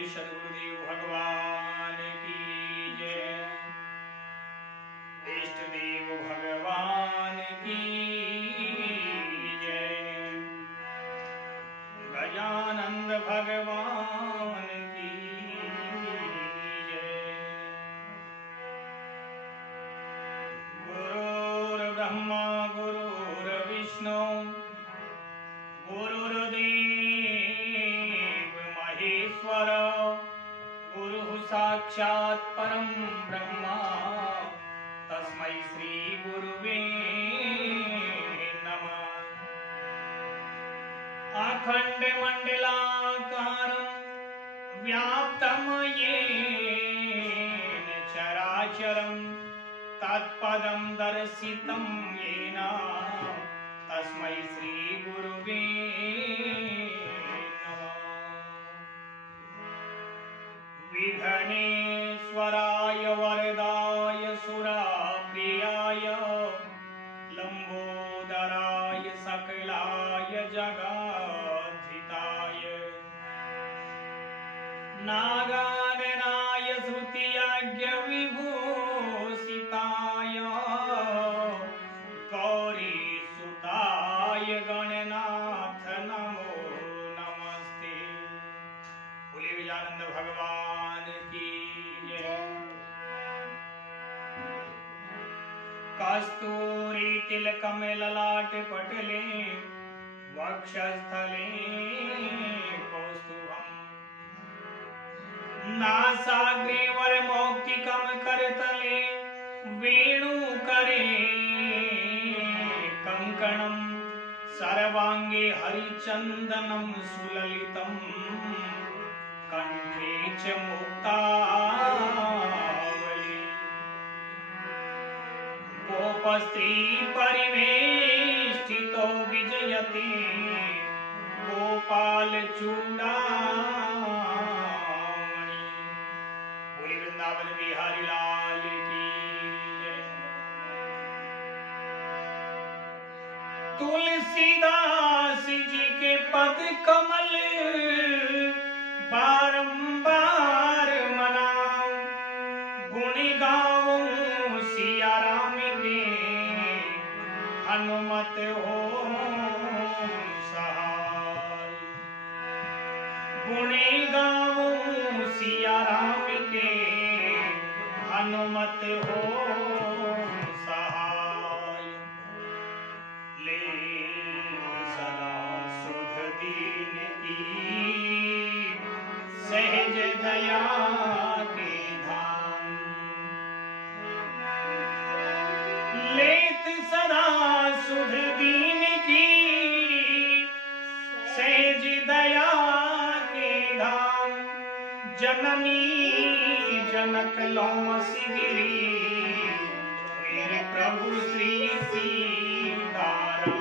बोले सदगुरुदेव भगवान की जय। इष्ट देव भगवान की जय। गजानंद भगवान की जय। गुरुर्ब्रह्मा गुरुर्विष्णु गुरुर्देव महेश्वर गुरु साक्षात् परम ब्रह्मा तस्मै श्री गुरुवे नमः। अखंड मंडलाकारं व्याप्तं येन चराचरं तत्पदं दर्शितं येन तस्मै श्री गुरुवे नमः। विघ्नेश्वराय वरदाय सुरप्रियाय लंबोदराय सकलाय जगद्धिताय नागाननाय श्रुतियज्ञ विभूषिताय गौरीसुताय गणनाथ नमो नमस्ते। बोले गजानंद भगवान की जय। कस्तूरी तिलकम ललाट पटले वक्षस्थले कौस्तुभम् नासाग्रे वरमौक्तिकं करतले वेणुकरे कंकणं सर्वांगे हरिचन्दनं सुललितं कंठे च मुक्तावली गोपस्त्री परिवेष्टितो विजयते गोपाल चूड़ामणि। बोले वृंदावन बिहारी लाल की जय। तुलसीदास जी के पद कमल बारंबार मनाऊं गुण गाऊं सिया राम के हनुमत हो सहाय। गुण गाऊं सिया राम के हनुमत हो सहाय। ले सदा सुध दीन की सहज दया के धाम। लेत सदा सुध दीन की सहज दया के धाम। जननी जनक लौमसी गिरी मेरे प्रभु श्री सीताराम।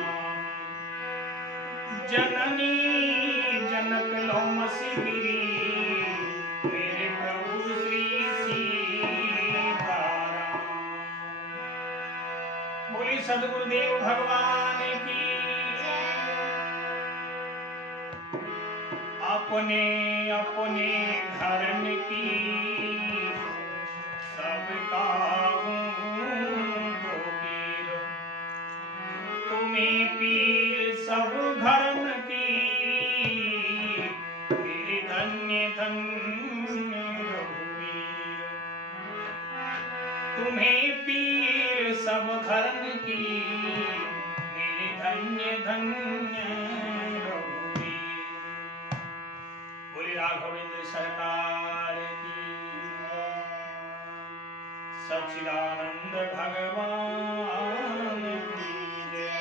जननी जनक लौमसी गिरी मेरे प्रभु श्री सीताराम। बोली सदगुरुदेव भगवान की। अपने अपने घरन की सबका तो पीर तुम्हें पीर सब घरन की मेरे धन्य धन्य रघुवीर। तुम्हें पीर सब घरन की मेरे धन्य धन्य रघुवीर। बोले राघवेंद्र सरकार की सच्चिदानंद भगवान की जय।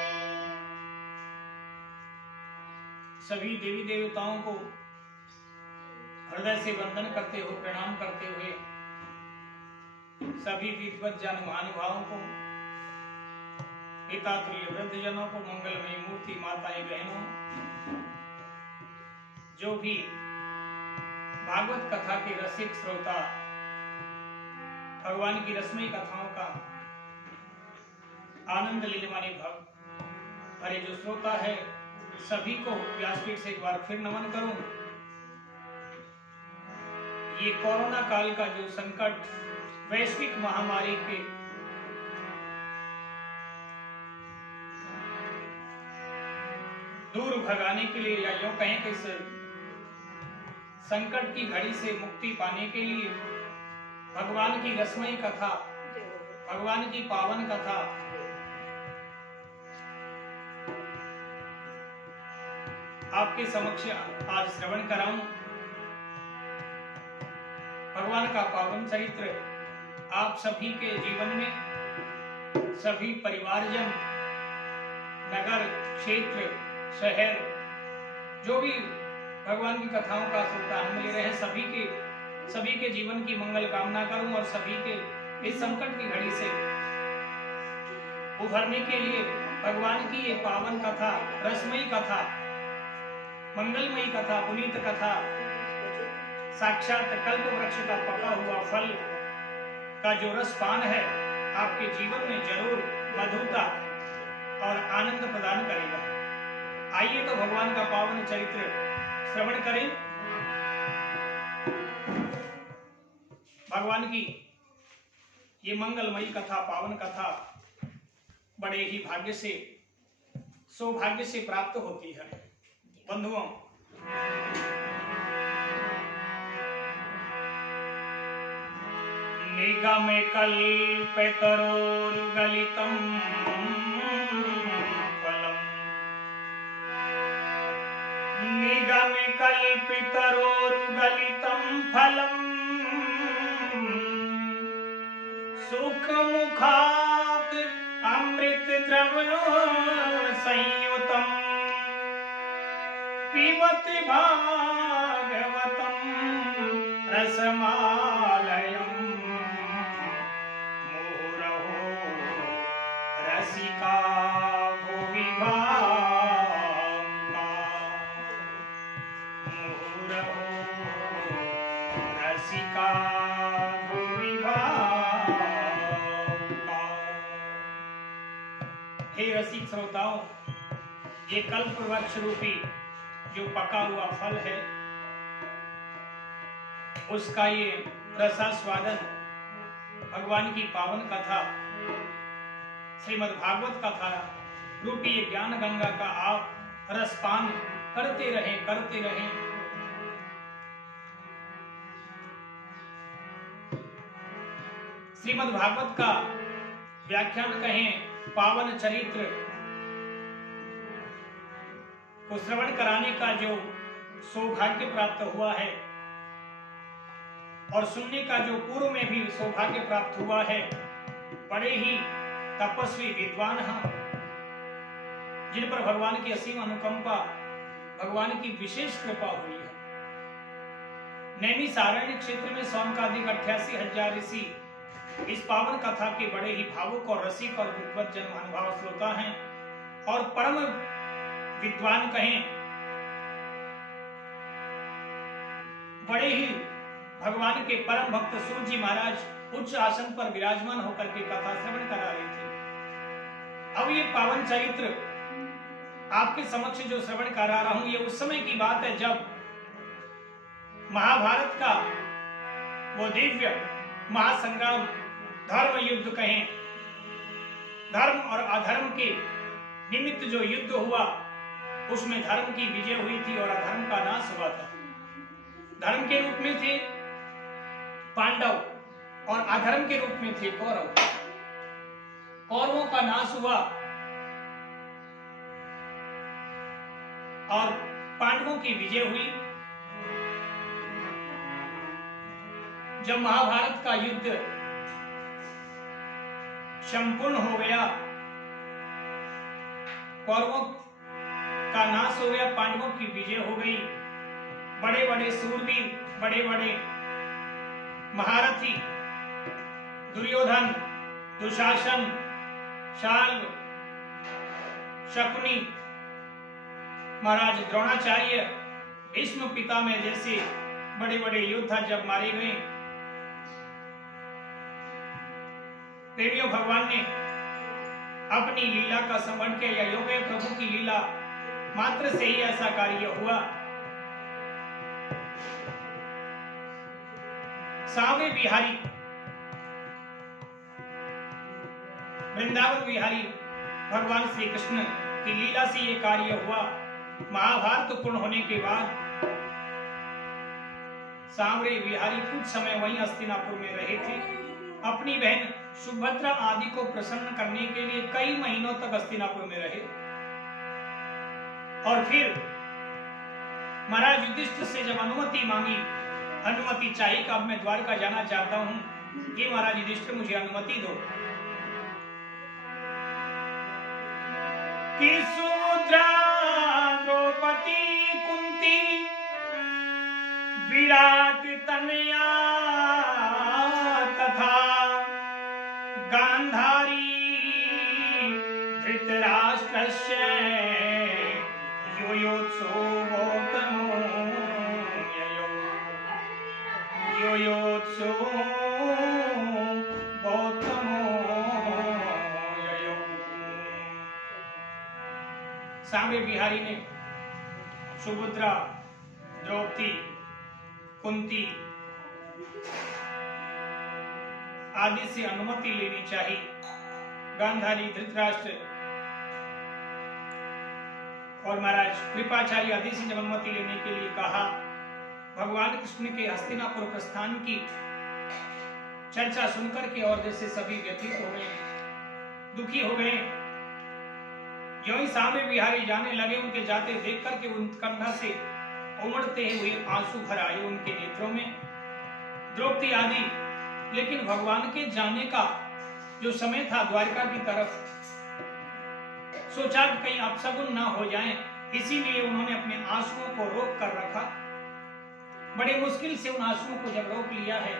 सभी देवी देवताओं को हृदय से वंदन करते हुए प्रणाम करते हुए सभी विद्वत जन महानुभावों को पिता तुल्य वृद्धजनों को मंगलमयी मूर्ति माताएं बहनों जो भी भागवत कथा के रसिक श्रोता भगवान की रसमयी कथाओं का आनंद लेने वाले भरे जो श्रोता है सभी को व्यासपीठ से एक बार फिर नमन करूं। ये कोरोना काल का जो संकट वैश्विक महामारी के दूर भगाने के लिए, या यूं कहें कि इस संकट की घड़ी से मुक्ति पाने के लिए भगवान की रसमयी कथा, भगवान की पावन कथा आपके समक्ष आज श्रवण कराऊं। भगवान का पावन चरित्र आप सभी के जीवन में, सभी परिवारजन, नगर, क्षेत्र, शहर, जो भी भगवान की कथाओं का श्रोता आनंद ले रहे हैं, सभी के जीवन की मंगल कामना करूं और सभी के इस संकट की घड़ी से उभरने के लिए भगवान की ये पावन कथा, रसमयी कथा, मंगलमयी कथा, पुनीत कथा, साक्षात कल्प वृक्ष का पका हुआ फल का जो रसपान है, आपके जीवन में जरूर मधुरता और आनंद प्रदान करेगा। आइए तो भगवान का पावन चरित्र श्रवण करें। भगवान की ये मंगलमयी कथा, पावन कथा बड़े ही भाग्य से, सौभाग्य से प्राप्त होती है। बंधुओं, निगमे कल्पतरोर्गलितं फलम्, निगमे कल्पतरोर्गलितं फलम्, सुखमुखात् अमृतद्रव्य संयुतम्, पिबति भागवतं रसमालयम्, मुहुरहो रसिका भुवि भावुका, मुहुरहो रसिका भुवि भावुका। हे रसिक श्रोताओं, ये कल्प वृक्ष रूपी जो पका हुआ फल है, उसका ये रसास्वादन भगवान की पावन कथा, श्रीमद् भागवत कथा रूपी ये ज्ञान गंगा का आप रसपान करते रहें, करते रहें। श्रीमद् भागवत का व्याख्यान कहें, पावन चरित्र को श्रवण कराने का जो सौभाग्य प्राप्त हुआ है और सुनने का जो पूर्व में भी सौभाग्य प्राप्त हुआ है, बड़े ही तपस्वी विद्वान हैं, जिन पर भगवान की असीम अनुकंपा, भगवान की विशेष कृपा हुई है। नैमिषारण्य क्षेत्र में सौनकादिक 88,000 ऋषि इस पावन कथा के बड़े ही भावुक और रसिक और विद्वत जन महानुभाव श्रोता हैं और परम विद्वान कहें, बड़े ही भगवान के परम भक्त सूत जी महाराज उच्च आसन पर विराजमान होकर के कथा श्रवण करा रहे थे। अब ये पावन चरित्र आपके समक्ष जो श्रवण करा रहा हूं, ये उस समय की बात है जब महाभारत का वो दिव्य महासंग्राम, धर्म युद्ध कहें, धर्म और अधर्म के निमित्त जो युद्ध हुआ, उसमें धर्म की विजय हुई थी और अधर्म का नाश हुआ था। धर्म के रूप में थे पांडव और अधर्म के रूप में थे कौरव। कौरवों का नाश हुआ और पांडवों की विजय हुई। जब महाभारत का युद्ध संपूर्ण हो गया, कौरवों का नाश हो गया, पांडवों की विजय हो गई। बड़े बड़े सूरवीर, बड़े बड़े महारथी दुर्योधन, दुशासन, शाल्व, शकुनी, महाराज द्रोणाचार्य, भीष्म पितामह जैसे बड़े बड़े योद्धा जब मारे गए, प्रेमियों, भगवान ने अपनी लीला का स्मरण किया। या योग प्रभु की लीला मात्र से ही ऐसा कार्य हुआ। सांवरे बिहारी, वृंदावन बिहारी भगवान श्री कृष्ण की लीला से ये कार्य हुआ। महाभारत पूर्ण होने के बाद सांवरे बिहारी कुछ समय वहीं हस्तिनापुर में रहे थे। अपनी बहन सुभद्रा आदि को प्रसन्न करने के लिए कई महीनों तक हस्तिनापुर में रहे और फिर महाराज युधिष्ठिर से जब अनुमति मांगी, अनुमति चाहिए कि अब मैं द्वारका जाना चाहता हूं कि महाराज युधिष्ठिर मुझे अनुमति दो। कि सुभद्रा, द्रौपदी, कुंती, विराट तनया तथा गांधारी धृतराष्ट्रस्य योयोत्सो गौतमो योयोत्सो गौतमो ययो। सांवरे बिहारी ने सुभद्रा, द्रौपदी, कुंती आदि से अनुमति लेनी चाहिए। गांधारी, धृतराष्ट्र और महाराज कृपाचार्य आदि से जब अनुमति लेने के लिए कहा, भगवान कृष्ण के हस्तिनापुर प्रस्थान की चर्चा सुनकर के और जैसे सभी व्यथित हो गए, दुखी हो गए। जो ही सांवरे बिहारी जाने लगे, उनके जाते देख करके उन कंधा से उमड़ते हुए आंसू भर आए उनके नेत्रों में, द्रौपदी आदि। लेकिन भगवान के जाने का जो समय था द्वारका की तरफ, सोचा कि कहीं अपशगुन ना हो जाए, इसीलिए उन्होंने अपने आंसुओं को रोक कर रखा। बड़े मुश्किल से उन आंसुओं को जब रोक लिया है,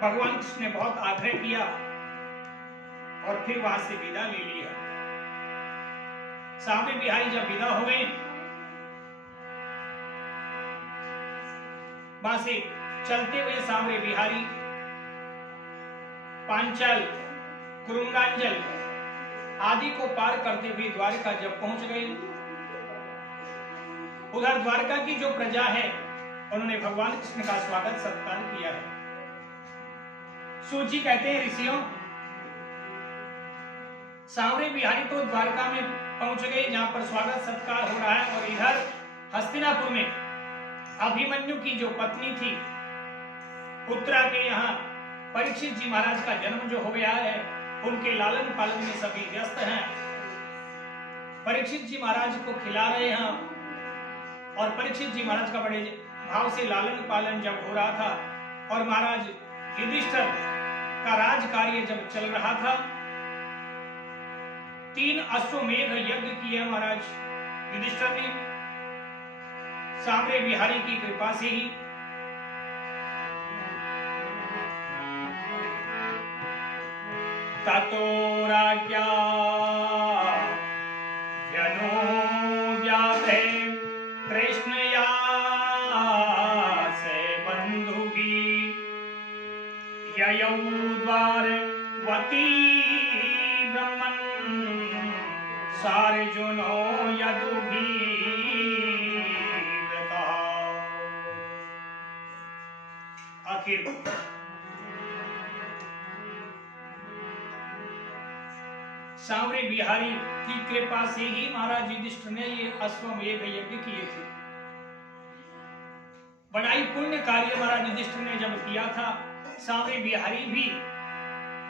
भगवान कृष्ण ने बहुत आग्रह किया और फिर वहां से विदा ले लिया। सांवरे बिहारी जब विदा हो गए, वहां से चलते हुए सांवरे बिहारी पांचाल, कुरुंगांजल आदि को पार करते हुए द्वारका जब पहुंच गए, उधर द्वारका की जो प्रजा है उन्होंने भगवान कृष्ण का स्वागत सत्कार किया है। सूची कहते हैं ऋषियों, सांवरे बिहारी तो द्वारका में पहुंच गए जहां पर स्वागत सत्कार हो रहा है, और इधर हस्तिनापुर में अभिमन्यु की जो पत्नी थी उत्तरा के यहाँ परीक्षित जी महाराज का जन्म जो हो गया है, उनके लालन पालन में सभी व्यस्त हैं। परीक्षित जी महाराज को खिला रहे हैं और परीक्षित जी महाराज का बड़े भाव से लालन पालन जब हो रहा था और महाराज युधिष्ठिर का राज कार्य जब चल रहा था, 3 अश्वमेध यज्ञ किया महाराज युधिष्ठिर ने सांवरे बिहारी की कृपा से ही। ततो राज्ञा व्यनुज्ञाते कृष्णया से बंधुभिः ययौ द्वारवती ब्रह्मन् सार्जुनो यदुभिः व्रतः। आखिर सांवरे बिहारी की कृपा से ही महाराज युधिष्ठिर ने ये अश्वमेध यज्ञ किए थे। बड़ाई पुण्य कार्य महाराज युधिष्ठिर ने जब किया था, सांवरे बिहारी भी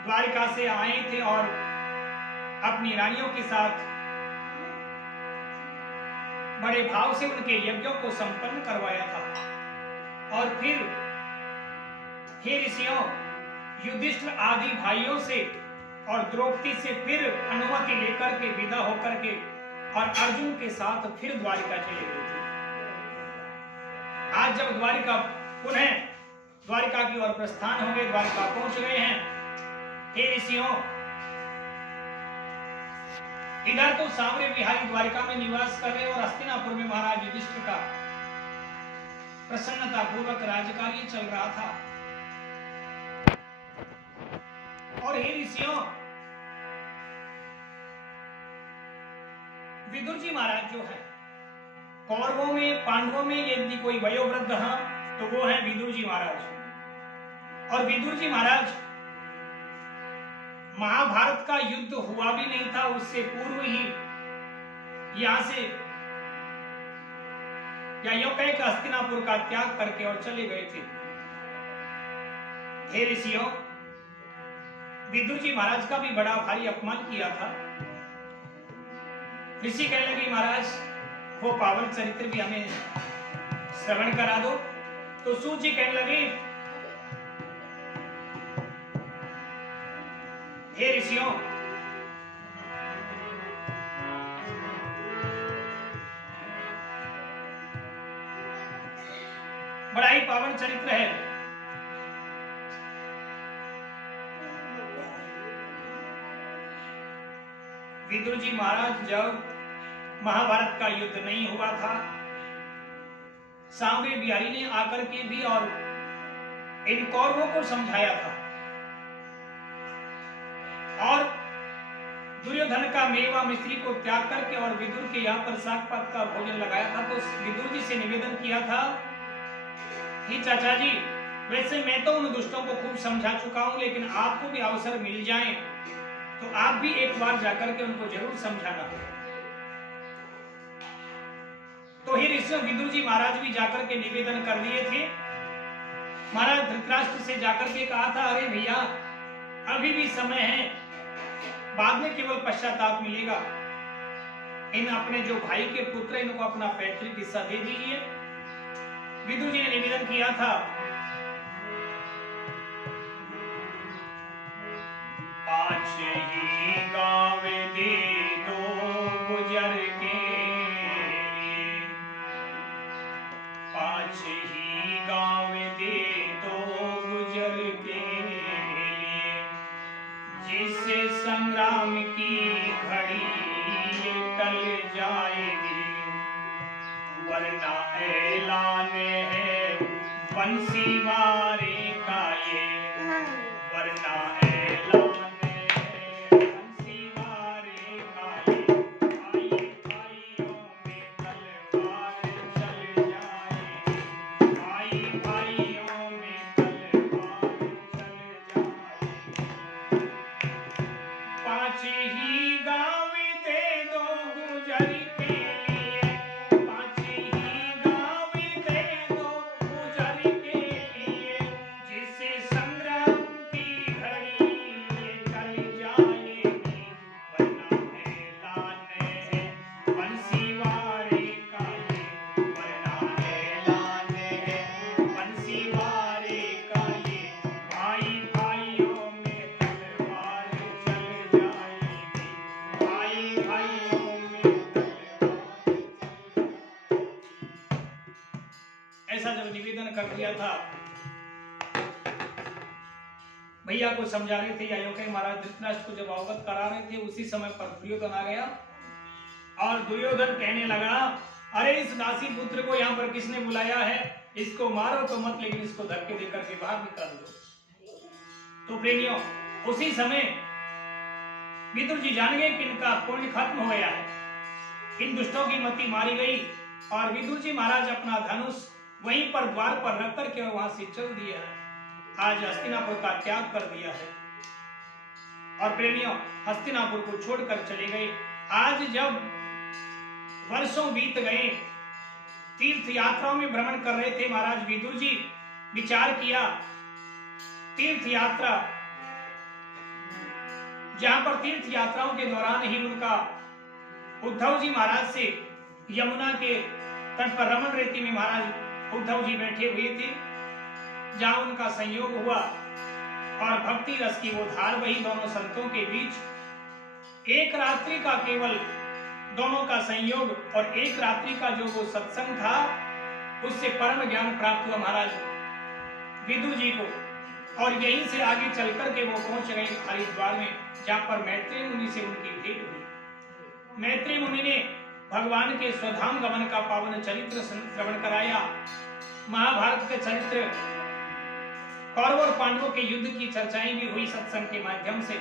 द्वारिका से आए थे और अपनी रानियों के साथ बड़े भाव से उनके यज्ञों को संपन्न करवाया था। और फिर हे ऋषियों, युधिष्ठिर आदि भाइयों से और द्रौपदी से फिर अनुमति लेकर के विदा होकर के और अर्जुन के साथ फिर द्वारिका चले गए थे। आज जब द्वारिका पुनः द्वारिका की ओर प्रस्थान हो गए, द्वारिका पहुंच गए हैं, हे ऋषियों, इधर तो सांवरे बिहारी द्वारिका में निवास कर रहे और हस्तिनापुर में महाराज युधिष्ठिर का प्रसन्नता पूर्वक राजकार्य चल रहा था। और हे ऋषियों, विदुर जी महाराज जो है कौरवों में पांडवों में यदि कोई वयोवृद्ध है तो वो है विदुर जी महाराज। और विदुर जी महाराज महाभारत का युद्ध हुआ भी नहीं था, उससे पूर्व ही यहां से या यूं कहे कि हस्तिनापुर का त्याग करके और चले गए थे। हे ऋषियों, विदुर जी महाराज का भी बड़ा भारी अपमान किया था। ऋषि कहने लगे महाराज वो पावन चरित्र भी हमें श्रवण करा दो। तो सूत जी कहने लगे हे ऋषियों, बड़ा ही पावन चरित्र है। विदुर जी महाराज जब महाभारत का युद्ध नहीं हुआ था, सांबे बिहारी ने आकर के भी और इन कौरवों को समझाया था और दुर्योधन का मेवा मिश्री को त्याग करके और विदुर के यहाँ पर साग पात का भोजन लगाया था। तो विदुर जी से निवेदन किया था कि चाचा जी, वैसे मैं तो उन दुष्टों को खूब समझा चुका हूं, लेकिन आपको भी अवसर मिल जाए तो आप भी एक बार जाकर के उनको जरूर समझाना। तो ही ऋषि विदुर जी महाराज भी जाकर के निवेदन कर दिए थे। महाराज धृतराष्ट्र से जाकर के कहा था, अरे भैया अभी भी समय है, बाद में केवल पश्चाताप मिलेगा। इन अपने जो भाई के पुत्र इनको अपना पैतृक हिस्सा दे दीजिए। विदुर जी ने निवेदन किया था, पाँच ही गाँव दे दो गुजर के लिए, पाँच ही गाँव दे दो गुजर के लिए, जिससे संग्राम की घड़ी टल जाएगी, वरना ऐलान है बंसी वारे का ये, वरना ऐलान है बंसी वारे का ये, भाई भाइयों में तलवार चल जाएगी, भाई भाइयों में तलवार चल जाएगी। पाँच ही गाँव दे दो गुजर के लिए, पाँच ही गाँव दे दो गुजर के लिए, जिससे संग्राम की घड़ी ये टल जाएगी, वरना ऐलान है बंसी वारे का ये, वरना ऐलान है बंसी वारे का ये, भाई भाइयों में तलवार चल जाएगी, भाई भाइयों में तलवार चल। ऐसा जब निवेदन कर दिया था, भैया को समझा रहे थे या यूं कहें महाराज धृतराष्ट्र को जब अवगत करा रहे थे, उसी समय पर दुर्योधन आ गया और दुर्योधन कहने लगा, अरे इस दासी पुत्र को यहाँ पर किसने बुलाया है, इसको मारो तो मत, लेकिन इसको धक्के देकर के बाहर निकाल दो। तो प्रेमियों, उसी समय विदुर जी जान गए कि इनका पुण्य खत्म हो गया है, इन दुष्टों की मति मारी गई और विदुर जी महाराज अपना धनुष वहीं पर द्वार पर रख करके वहां से चल दिया है। आज हस्तिनापुर का त्याग कर दिया है और प्रेमियों हस्तिनापुर को छोड़कर चले गए। आज जब वर्षों बीत गए, तीर्थ यात्राओं में भ्रमण कर रहे थे महाराज विदुर जी, विचार किया तीर्थ यात्रा, जहां पर तीर्थ यात्राओं के दौरान ही उनका उद्धव जी महाराज से यमुना के तट पर रमण रेती में महाराज उद्धव जी बैठे हुए थे, जहां उनका संयोग हुआ और भक्ति रस की वो धार वही दोनों संतों के बीच। एक रात्रि का केवल दोनों का संयोग और एक रात्रि का जो वो सत्संग था, उससे परम ज्ञान प्राप्त हुआ महाराज विदुर जी को। और यहीं से आगे चलकर के वो पहुंच गए हरिद्वार में, जहां पर मैत्रेय मुनि से उनकी भेंट हुई। मैत्रेय मुनि ने भगवान के स्वधाम गमन का पावन चरित्र श्रवण कराया, महाभारत के चरित्र, कौरव और पांडवों के युद्ध की चर्चाएं भी हुई सत्संग के माध्यम से।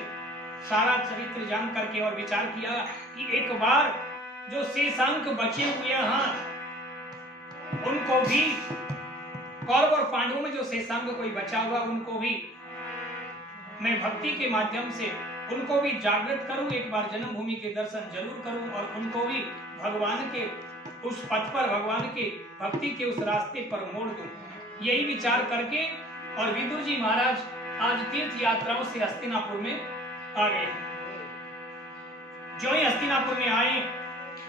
सारा चरित्र जान करके और विचार किया कि एक बार जो शेषांक बचे हुए हैं उनको भी, कौरव और पांडवों में जो शेषांग कोई बचा हुआ उनको भी मैं भक्ति के माध्यम से उनको भी जागृत करूं, एक बार जन्मभूमि के दर्शन जरूर करूं और उनको भी भगवान के उस पथ पर, भगवान के भक्ति के उस रास्ते पर मोड़ दूं। यही विचार करके और विदुर जी महाराज आज तीर्थ यात्राओं से हस्तिनापुर में आ गए। जो ही हस्तिनापुर में आए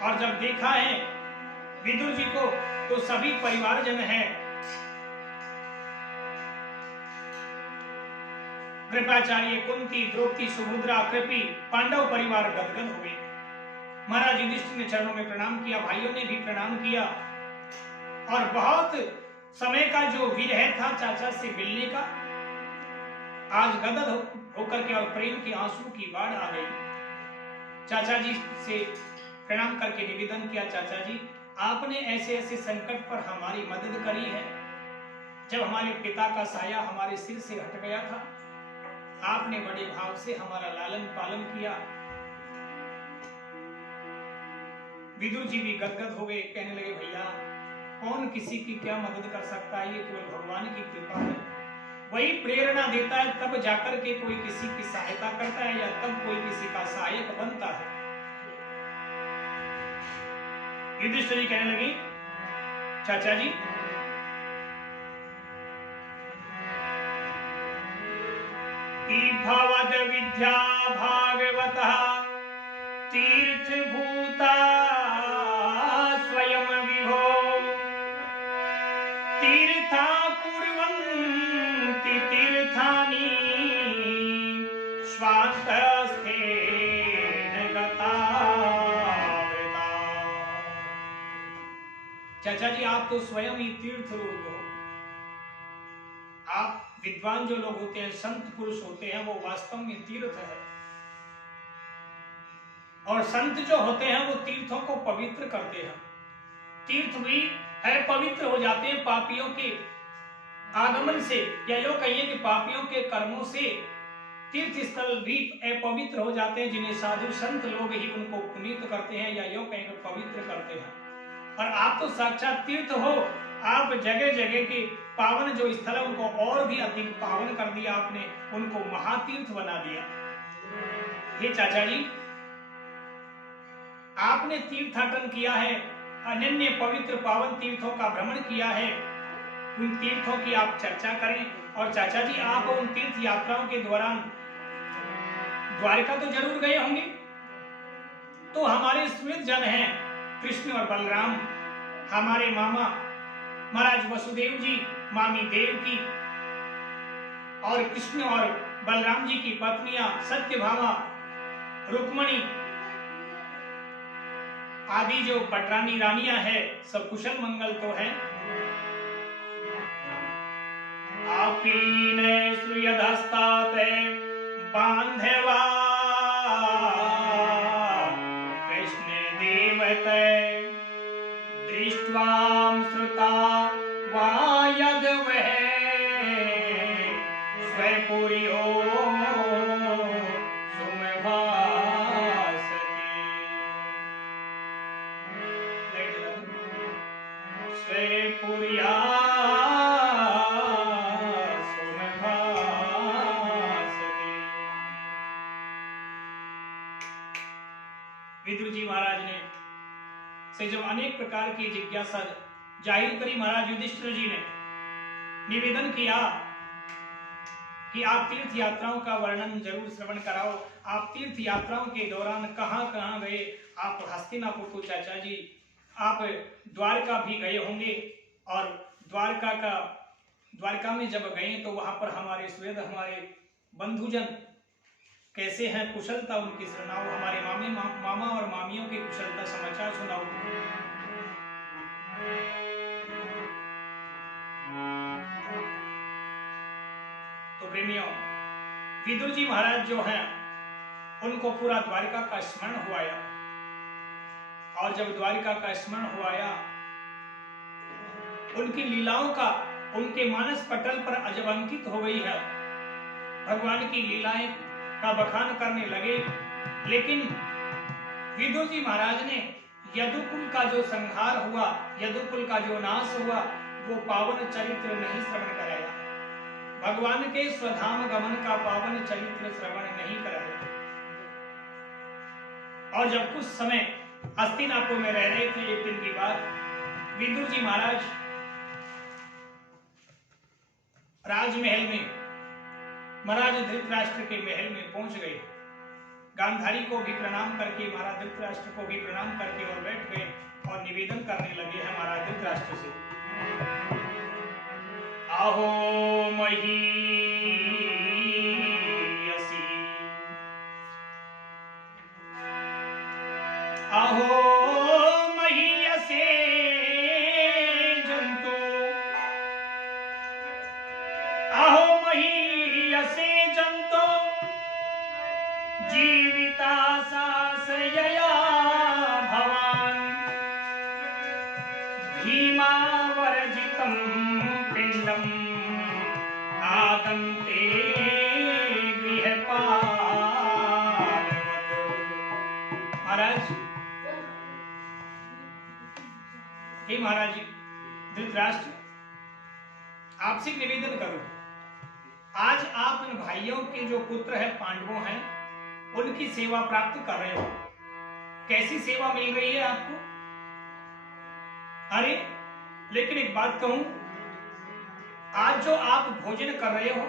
और जब देखा है विदुर जी को, तो सभी परिवारजन हैं, कृपाचार्य, कुंती, द्रौपदी, सुभद्रा, कृपी, पांडव परिवार गदगद हुए। महाराज युधिष्ठिर ने चरणों में प्रणाम किया, भाइयों ने भी प्रणाम किया और बहुत समय का जो विरह था चाचा से मिलने का, आज गदगद होकर के और प्रेम के आंसू की बाढ़ आ गई। चाचा जी से प्रणाम करके निवेदन किया, चाचा जी आपने ऐसे ऐसे संकट पर हमारी मदद करी है। जब हमारे पिता का साया हमारे सिर से हट गया था, आपने बड़े भाव से हमारा लालन पालन किया। विदुर जी भी गदगद हो गए, कहने लगे भैया कौन किसी की क्या मदद कर सकता है, ये केवल भगवान की कृपा है। वही प्रेरणा देता है, तब जाकर के कोई किसी की सहायता करता है या तब कोई किसी का सहायक बनता है। युधिष्ठिर जी कहने लगे चाचा जी कि भवद विद्या भागवतः तीर्थभूता स्वयं विभो तीर्था कुर्वन्ति तीर्थानि स्वान्तस्थेन गतावृता। चाचा जी आप तो स्वयं ही तीर्थ रूप हो। आप विद्वान जो लोग होते हैं, संत पुरुष होते हैं, वो वास्तव में तीर्थ है। और संत जो होते हैं वो तीर्थों को पवित्र करते हैं। तीर्थ भी है पवित्र हो जाते हैं पापियों के आगमन से, या यो कहिए कि पापियों के कर्मों से तीर्थ स्थल भी अपवित्र हो जाते हैं, जिन्हें साधु संत लोग ही उनको पुनीत करते हैं या यो कहेंगे पवित्र करते हैं। और आप तो साक्षात तीर्थ हो। आप जगह जगह के पावन जो स्थल है उनको और भी अधिक पावन कर दिया आपने, उनको महातीर्थ बना दिया। हे चाचा जी आपने तीर्थाटन किया है, अनन्य पवित्र पावन तीर्थों का भ्रमण किया है, उन तीर्थों की आप चर्चा करें। और चाचा जी आप उन तीर्थ यात्राओं के दौरान द्वारका तो जरूर गए होंगे, तो हमारे स्मृत जन हैं कृष्ण और बलराम, हमारे मामा महाराज वसुदेव जी, मामी देवकी और कृष्ण और बलराम जी की पत्नियां सत्यभामा, रुक्मणी आदि जो पटरानी रानियां हैं, सब कुशल मंगल तो है। आपीने श्रूयधस्ताते बांधवा कृष्ण देवते दृष्ट्वां श्रुता वायद वह स्वपुर्यो विदुर जी महाराज ने से जब अनेक प्रकार की जिज्ञासा जाहिर करी, महाराज युधिष्ठिर जी ने निवेदन किया कि आप तीर्थ यात्राओं का वर्णन जरूर श्रवण कराओ। आप तीर्थ यात्राओं के दौरान कहां कहां गए? आप हस्तिनापुर तो चाचा जी आप द्वारका भी गए होंगे, और द्वारका में जब गए तो वहां पर हमारे सुहृद, हमारे बंधुजन कैसे हैं, कुशलता उनकी सुनाओ। हमारे मामा और मामियों के कुशलता समाचार सुनाओ। तो प्रेमियों, विदुर जी महाराज जो हैं उनको पूरा द्वारका का स्मरण हुआया, और जब द्वारिका का स्मरण हुआया, उनकी लीलाओं का उनके मानस पटल पर अजब अंकित हो गई है। भगवान की लीलाएं का बखान करने लगे, लेकिन विदुर जी महाराज ने यदुकुल का जो संहार हुआ, यदुकुल का जो नाश हुआ, वो पावन चरित्र नहीं श्रवण कराया, भगवान के स्वधाम गमन का पावन चरित्र श्रवण नहीं कराया। और जब कुछ समय हस्तिनापुर में रह रहे थे, एक दिन की बात, विदुर जी महाराज राजमहल में, महाराज धृतराष्ट्र के महल में पहुंच गए। गांधारी को भी प्रणाम करके, महाराज धृतराष्ट्र को भी प्रणाम करके और बैठ गए और निवेदन करने लगे हैं महाराज धृतराष्ट्र से, आहो महीयसी, आहो महीयसे जंतो, आहो महीयसे जंतो, जीविता सासयया भवान, भीमावर्जितं पिंडम आदन्ते गृहपालवत्। महाराज, हे महाराज धृतराष्ट्र, आपसे निवेदन करूं, आज आप इन भाइयों के जो पुत्र है पांडवों हैं, उनकी सेवा प्राप्त कर रहे हो। कैसी सेवा मिल रही है आपको? अरे लेकिन एक बात कहूं, आज जो आप भोजन कर रहे हो,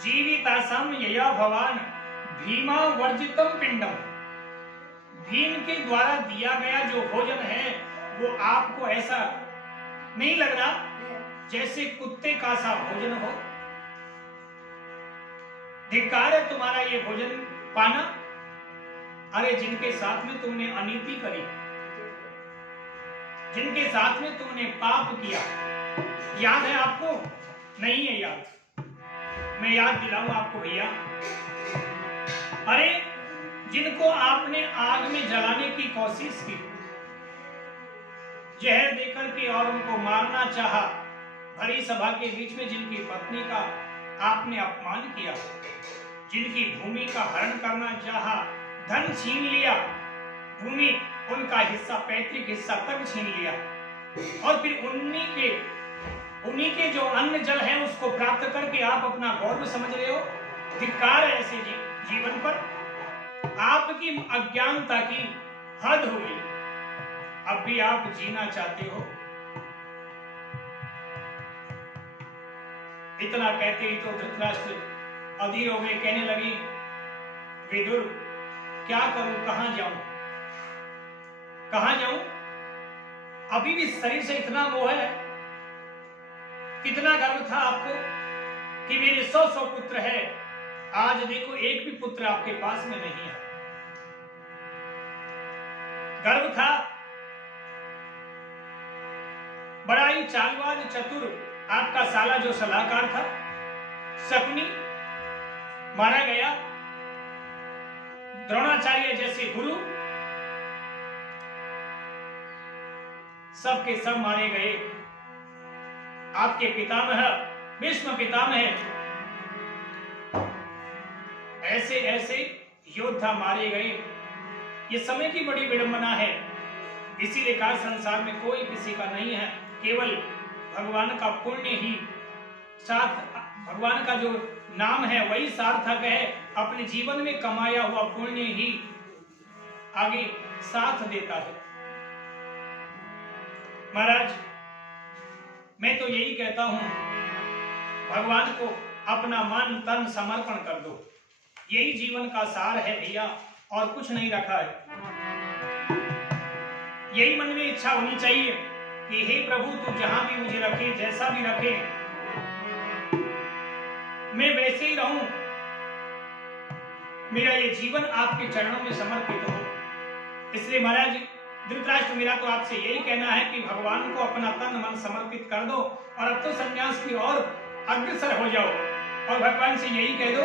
जीवितासम यया भवान भीमा वर्जितम पिंडम, भीम के द्वारा दिया गया जो भोजन है, वो आपको ऐसा नहीं लग रहा जैसे कुत्ते का सा भोजन हो? धिक्कार है तुम्हारा ये भोजन पाना। अरे जिनके साथ में तुमने अनीति करी, जिनके साथ में तुमने पाप किया, याद है आपको? नहीं है याद? मैं याद दिलाऊं आपको भैया। अरे जिनको आपने आग में जलाने की कोशिश की, जहर देकर के और उनको मारना चाहा, भरी सभा के बीच में जिनकी पत्नी का आपने अपमान किया, जिनकी भूमि का हरण करना चाहा, धन छीन लिया, भूमि उनका हिस्सा, पैतृक हिस्सा तक छीन लिया, और फिर उन्हीं के जो अन्न जल है उसको प्राप्त करके आप अपना गौरव समझ रहे हो। धिक्कार है ऐसे जीवन पर। आपकी अज्ञानता की हद हो गई। अब भी आप जीना चाहते हो? इतना कहते ही तो धृतराष्ट्र अधीर हो गए, कहने लगे, विदुर क्या करूं, कहां जाऊं, कहां जाऊं? अभी भी शरीर से इतना मोह है, कितना गर्व था आपको कि मेरे 100 पुत्र है, आज देखो एक भी पुत्र आपके पास में नहीं है। गर्व था, बड़ा ही चालबाज चतुर आपका साला जो सलाहकार था शकुनी मारा गया, द्रोणाचार्य जैसे गुरु सब के सब मारे गए, आपके पितामह भीष्म पितामह ऐसे ऐसे योद्धा मारे गए। ये समय की बड़ी विडंबना है। इसीलिए कहा संसार में कोई किसी का नहीं है, केवल भगवान का पुण्य ही साथ, भगवान का जो नाम है वही सार्थक है। अपने जीवन में कमाया हुआ पुण्य ही आगे साथ देता है। महाराज मैं तो यही कहता हूं, भगवान को अपना मन तन समर्पण कर दो, यही जीवन का सार है भैया, और कुछ नहीं रखा है। यही मन में इच्छा होनी चाहिए कि हे प्रभु तू जहां भी मुझे रखे, जैसा भी रखे, मैं वैसे ही रहूं, मेरा ये जीवन आपके चरणों में समर्पित हो। इसलिए महाराज धृतराष्ट्र, मेरा तो आपसे यही कहना है कि भगवान को अपना तन मन समर्पित कर दो और अब तो संन्यास की ओर अग्रसर हो जाओ और भगवान से यही कह दो,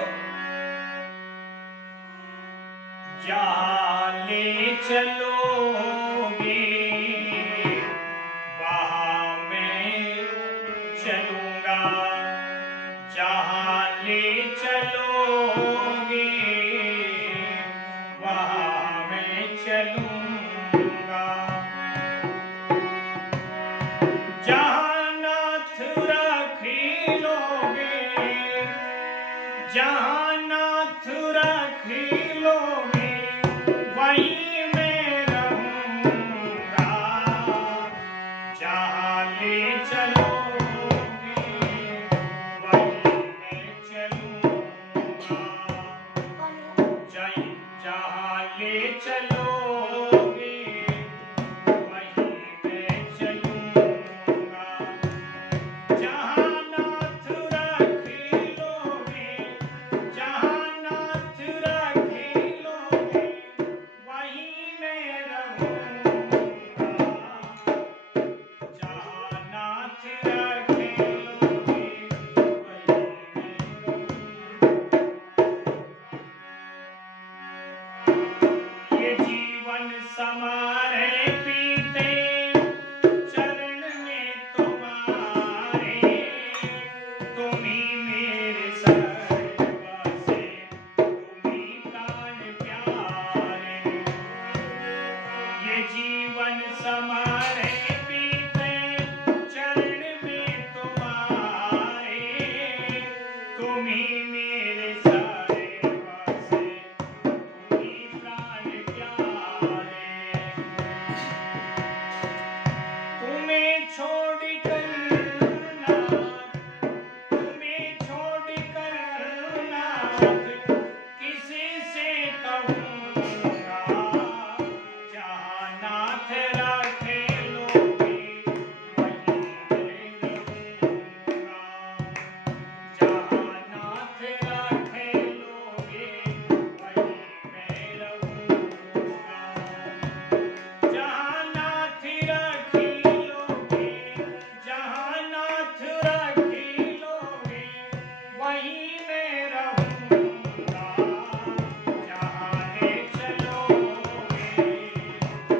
जहां ले चलोगे वहां मैं चलूंगा, जहां ले चलोगे वहां मैं चलूंगा। ये जीवन समर्पित चरण में तुम्हारे, तुम ही मेरे सारे बसे, तुम ही प्राण प्यारे। तुम्हें छोड़कर किसी से कहूँगा, जहाँ नाथ रखे लोगे वहीं मैं रहूँगा, जहाँ नाथ रखे लोगे वहीं मैं रहूँगा, जहाँ नाथ रखे लोगे, जहाँ नाथ रखे लोगे वहीं मैं रहूँगा, जहाँ ले चलोगे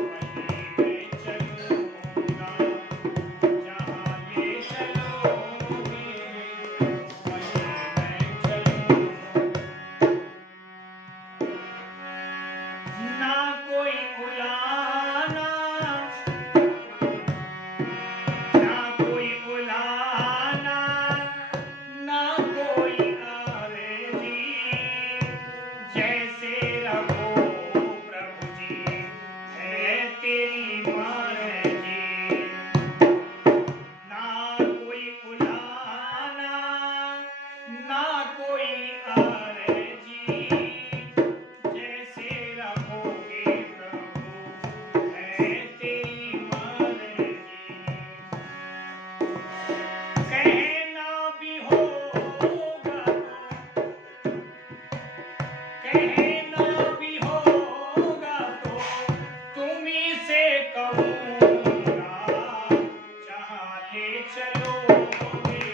वहीं मैं चलूँगा, जहाँ ले चलोगे वहीं मैं चलूँगा। ना कोई बुलाना, ना कोई बुलाना, ना कोई आरज़ी, जैसे रहो प्रभु जी है तेरी मर्ज़ी। ना कोई बुलाना, ना कोई आरज़ी, जैसे रहोगे प्रभु है तेरी मर्ज़ी। कहना भी होगा तो, कहना भी होगा तो तुम्हीं से कहूँगा, जहाँ ले चलोगे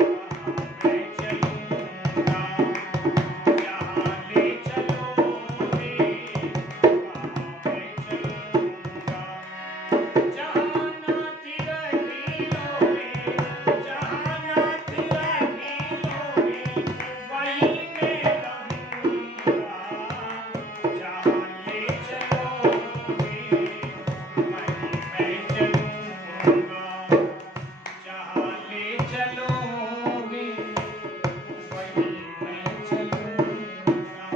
वहाँ मैं चलूँगा, जहाँ ले चलोगे वहाँ मैं चलूँगा, जहाँ नाथ रखे लोगे, जहाँ नाथ रखे लोगे वहीं मैं रहूँगा, जहाँ ले चलोगे वहीं मैं चलूँगा, जहाँ ले चलोगे वहीं मैं चलूँगा,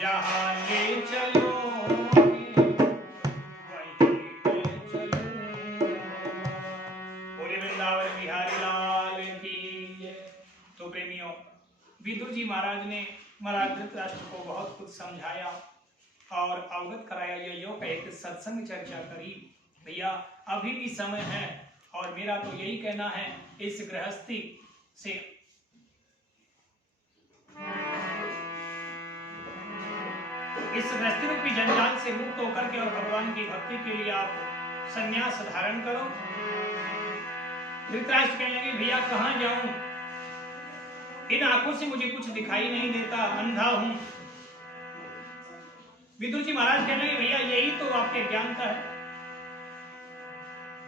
जहाँ ले चलोगे वहीं मैं चलूँगा। बोले वृंदावन बिहारी लाल की जय। तो प्रेमियों, विदुर जी महाराज ने महाराज धृतराष्ट्र को बहुत कुछ समझाया और अवगत कराया। ये योग एक सत्संग चर्चा करी। भैया अभी भी समय है और मेरा तो यही कहना है, इस गृहस्थी से इस गृहस्थी रूपी जंजाल से मुक्त होकर के और भगवान की भक्ति के लिए आप संन्यास धारण करो। धृतराष्ट्र कहने लगे, भैया कहाँ जाऊं, इन आंखों से मुझे कुछ दिखाई नहीं देता, अंधा हूं। विदुर जी महाराज कहने लगे, भैया यही तो आपके ज्ञान का है।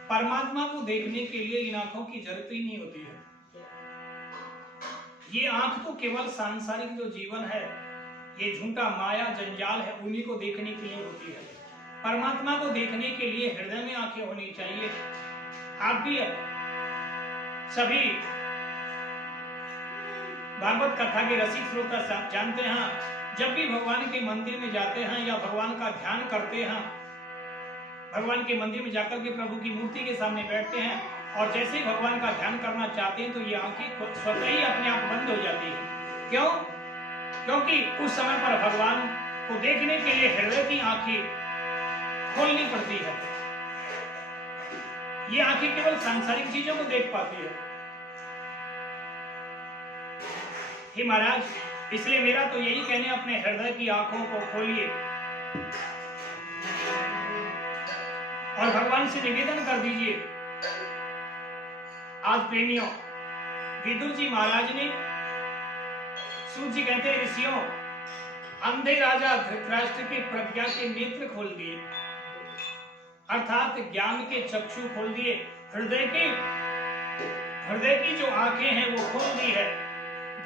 परमात्मा को देखने के लिए इन आंखों की जरूरत ही नहीं होती है। ये आंख तो केवल सांसारिक जो जीवन है, ये झूठा माया जंजाल है, उन्हीं को देखने के लिए होती है। परमात्मा को देखने के लिए हृदय में आंखें होनी चाहिए। आप भी सभी भागवत कथा के रसिक श्रोता जानते हैं, जब भी भगवान के मंदिर में जाते हैं या भगवान का ध्यान करते हैं, भगवान के मंदिर में जाकर के प्रभु की मूर्ति के सामने बैठते हैं और जैसे ही भगवान का ध्यान करना चाहते हैं तो ये आंखें स्वतः ही अपने आप बंद हो जाती है। क्यों? क्योंकि उस समय पर भगवान को देखने के लिए हृदय की आंखें खोलनी पड़ती है। ये आंखें केवल सांसारिक चीजों को देख पाती है। हे महाराज, इसलिए मेरा तो यही कहने, अपने हृदय की आंखों को खोलिए और भगवान से निवेदन कर दीजिए। आज प्रेमियों, विदुर जी महाराज ने, सूत जी कहते हैं, ऋषियों, अंधे राजा धृतराष्ट्र की प्रज्ञा के नेत्र खोल दिए, अर्थात ज्ञान के चक्षु खोल दिए। हृदय की जो आंखें हैं वो खोल दी है।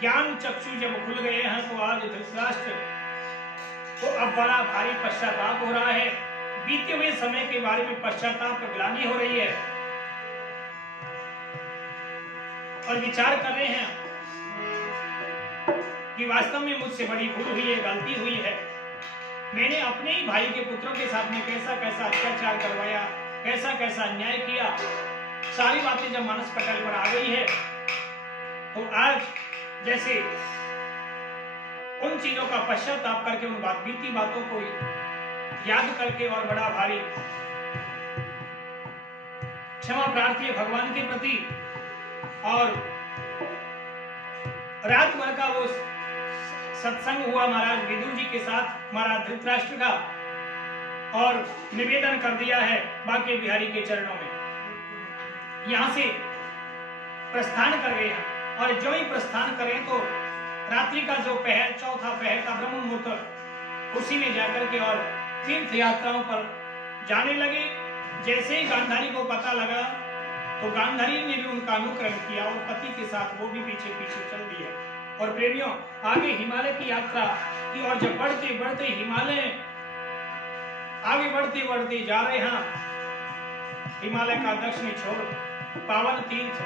ज्ञान चक्षु जब खुल गए हैं तो आज धृतराष्ट्र को अब बड़ा भारी पश्चाताप हो रहा है। बीते हुए समय के बारे में पश्चाताप ग्लानि हो रही है और विचार कर रहे हैं कि वास्तव में मुझसे बड़ी भूल हुई है, गलती हुई है। मैंने अपने ही भाई के पुत्रों के साथ में कैसा कैसा अत्याचार करवाया, कैसा कैसा अन्याय किया। सारी बातें जब मानस पटल पर आ गई है तो आज जैसे उन चीजों का पश्चाताप करके, उन बीती बातों को याद करके और बड़ा भारी क्षमा प्रार्थी है भगवान के प्रति। और रात भर का वो सत्संग हुआ महाराज विदुर जी के साथ, महाराज धृतराष्ट्र का, और निवेदन कर दिया है बांके बिहारी के चरणों में। यहां से प्रस्थान कर गए हैं और जो ही प्रस्थान करें तो रात्रि का जो पहर, चौथा पहर का ब्रह्म मुहूर्त, उसी में जाकर के और तीर्थ यात्राओं पर जाने लगे। जैसे ही गांधारी को पता लगा तो गांधारी ने भी उनका अनुकरण किया और पति के साथ वो भी पीछे पीछे चल दिया। और प्रेमियों, आगे हिमालय की यात्रा की और जब बढ़ते बढ़ते हिमालय आगे बढ़ते बढ़ते जा रहे हैं, हिमालय का दक्षिणी छोर पावन तीर्थ,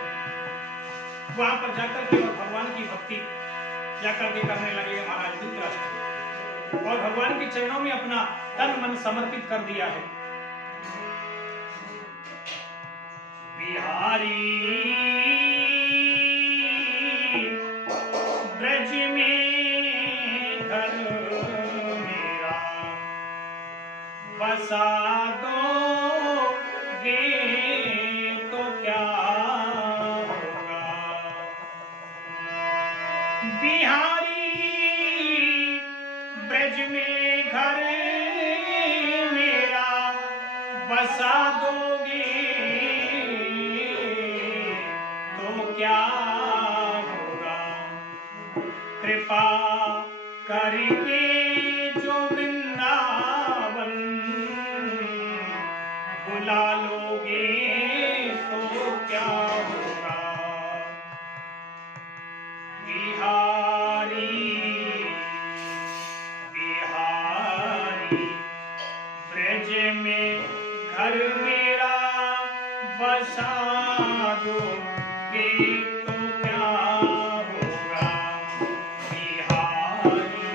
वहां पर जाकर के और भगवान की भक्ति जाकर के करने लगे महाराज धृतराष्ट्र और भगवान के चरणों में अपना तन मन समर्पित कर दिया है। बिहारी ब्रज में घर मेरा बसा दोगे तो क्या होगा। बिहारी ब्रज में घर मेरा बसा दोगे तो क्या होगा। कृपा करके जो वृंदावन बुला लोगे तो क्या होगा। बिहारी बिहारी ब्रज में घर मेरा बसा दोगे तो क्या होगा। बिहारी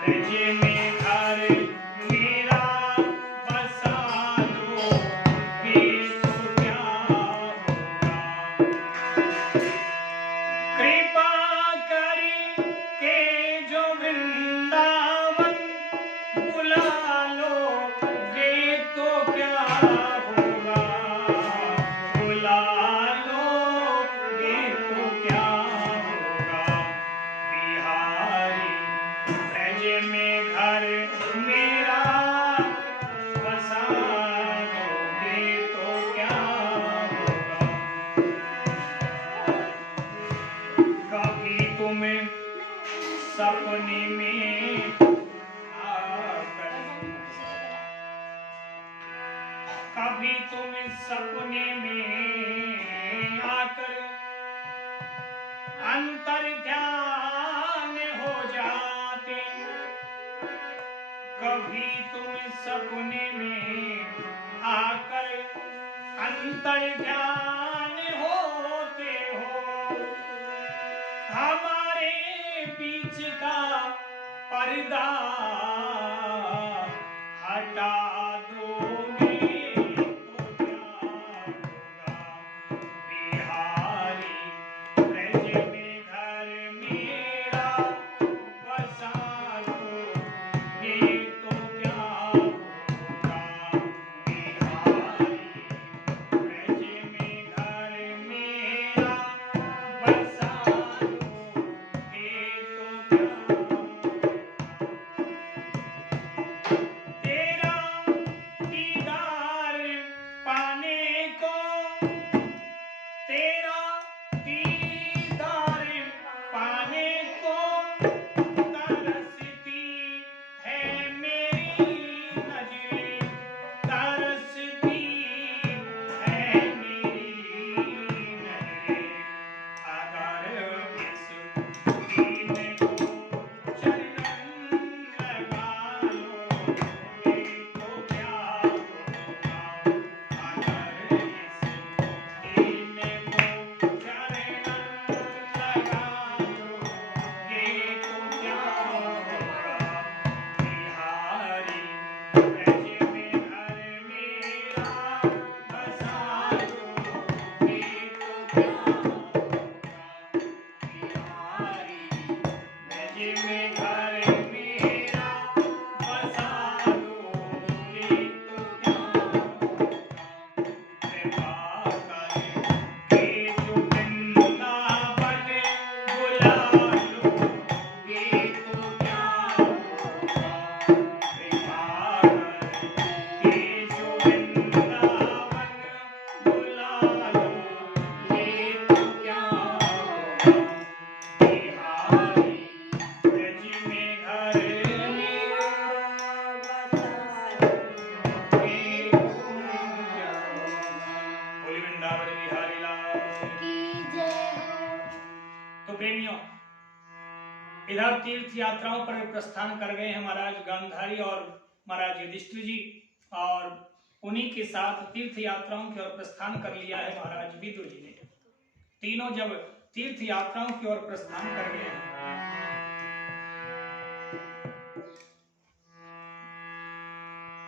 ब्रज में घर मेरा बसा दोगे तो क्या होगा। कृपा करके जो वृंदावन बुला लोगे तो क्या होगा। बुला लोगे तो क्या होगा। बिहारी ब्रज में घर मेरा बसा दोगे तो क्या होगा। कभी तुम्हें सपने में आकर, कभी तुम्हें सपने में आकर अंतर ध्यान हो जाते। कभी तुम सपने में आकर अंतर ध्यान होते हो। हमारे बीच का पर्दा हटा दोगे तो क्या होगा। बिहारी ब्रज में घर मेरा बसा दोगे तो क्या होगा। बिहारी ब्रज में घर मेरा बसा दोगे तो क्या होगा। तेरा तो प्रेमियों, इधर तीर्थ यात्राओं पर प्रस्थान कर गए हैं महाराज गांधारी और महाराज युधिष्ठिर जी, और उन्हीं के साथ तीर्थ यात्राओं की ओर प्रस्थान कर लिया है महाराज विदुर जी ने। तीनों जब तीर्थ यात्राओं की ओर प्रस्थान कर गए हैं